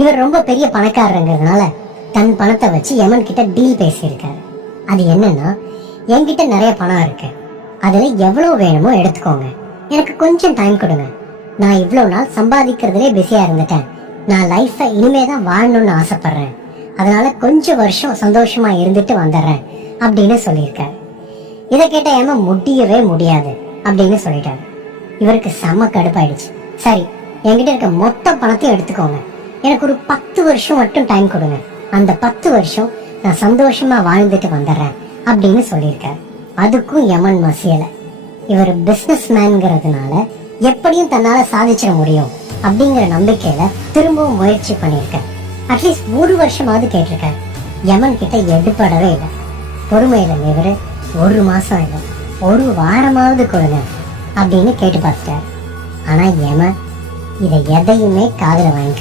இவர் ரொம்ப பெரிய பணக்காரங்கிறதுனால தன் பணத்தை வச்சு யமன் கிட்ட டீல் பேசியிருக்காரு. அது என்னன்னா, என்கிட்ட நிறைய பணம் இருக்கு, அதுல எவ்வளவு வேணுமோ எடுத்துக்கோங்க, எனக்கு கொஞ்சம் டைம் கொடுங்க, நான் இவ்வளவு நாள் சம்பாதிக்கிறதுலே பிஸியா இருந்துட்டேன், நான் லைஃபை இனிமேதான் வாழணும்னு ஆசைப்படுறேன், அதனால கொஞ்சம் வருஷம் சந்தோஷமா இருந்துட்டு வந்துடுறேன் அப்படின்னு சொல்லியிருக்காரு. இதை கேட்ட யமன் முடியவே முடியாது அப்படின்னு சொல்லிட்டாரு. இவருக்கு செம்ம கடுப்பாயிடுச்சு. சரி, என்கிட்ட இருக்க மொத்த பணத்தையும் எடுத்துக்கோங்க, எனக்கு ஒரு 10 வருஷம் மட்டும் டைம் கொடுங்க, அந்த 10 வருஷம் நான் சந்தோஷமா வாழ்ந்துட்டு வந்துடுறேன் அப்படின்னு சொல்லியிருக்காரு. அதுக்கும் யமன் மசியல. இவர் பிசினஸ் மேன்ங்கிறதுனால எப்படியும் தன்னால சாதிச்சிட முடியும் அப்படிங்கிற நம்பிக்கையில திரும்பவும் முயற்சி பண்ணியிருக்காரு. அட்லீஸ்ட் 1 வருஷமாவது கேட்டிருக்காரு. யமன் கிட்ட எடுபடவே இல்லை. பொறுமையில இவரு 1 மாசம் இல்லை, 1 வாரமாவது கொடுங்க அப்படின்னு கேட்டு பார்த்துட்டாரு. ஆனா யமன் இதை எதையுமே காதுல வாங்கிக்க